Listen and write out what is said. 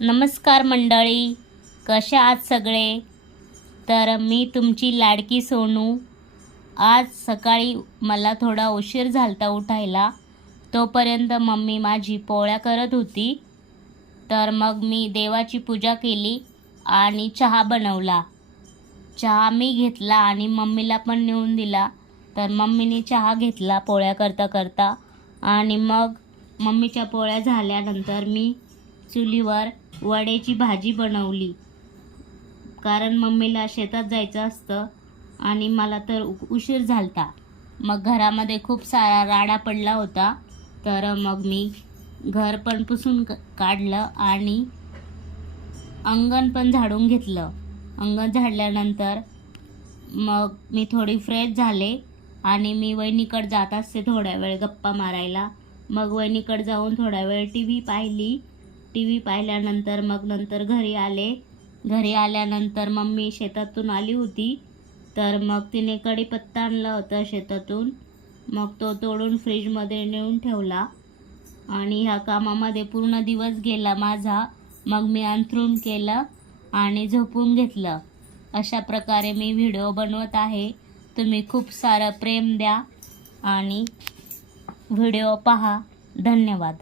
नमस्कार मंडळी, कशा आहात सगळे? तर मी तुमची लाडकी सोनू. आज सकाळी मला थोडा उशीर झालता उठायला. तोपर्यंत मम्मी माझी पोळ्या करत होती. तर मग मी देवाची पूजा केली आणि चहा बनवला. चहा मी घेतला आणि मम्मीला पण नेऊन दिला. तर मम्मीने चहा घेतला पोळ्या करता करता आणि मग मम्मीच्या पोळ्या झाल्यानंतर मी चुलीवर वड्याची भाजी बनवली. कारण मम्मीला शेतात जायचं असतं आणि मला तर उशीर झालता. मग घरामध्ये खूप सारा राडा पडला होता. तर मग मी घर पण पुसून काढलं आणि अंगण पण झाडून घेतलं. अंगण झाडल्यानंतर मग मी थोडी फ्रेश झाले आणि मी वहिनीकडे जात असते थोड्या वेळ गप्पा मारायला. मग वहिनीकडे जाऊन थोडा वेळ टी व्ही पाहिली. टी व्ही पाहिल्यानंतर मग नंतर घरी आले. घरी आल्यानंतर मम्मी शेतातून आली होती. तर मग तिने कढीपत्ता आणला होता शेतातून. मग तो तोडून फ्रीजमध्ये नेऊन ठेवला आणि ह्या कामामध्ये पूर्ण दिवस गेला माझा. मग मी अंथरूण केलं आणि झोपून घेतलं. अशा प्रकारे मी व्हिडिओ बनवत आहे. तुम्ही खूप सारं प्रेम द्या आणि व्हिडिओ पहा. धन्यवाद.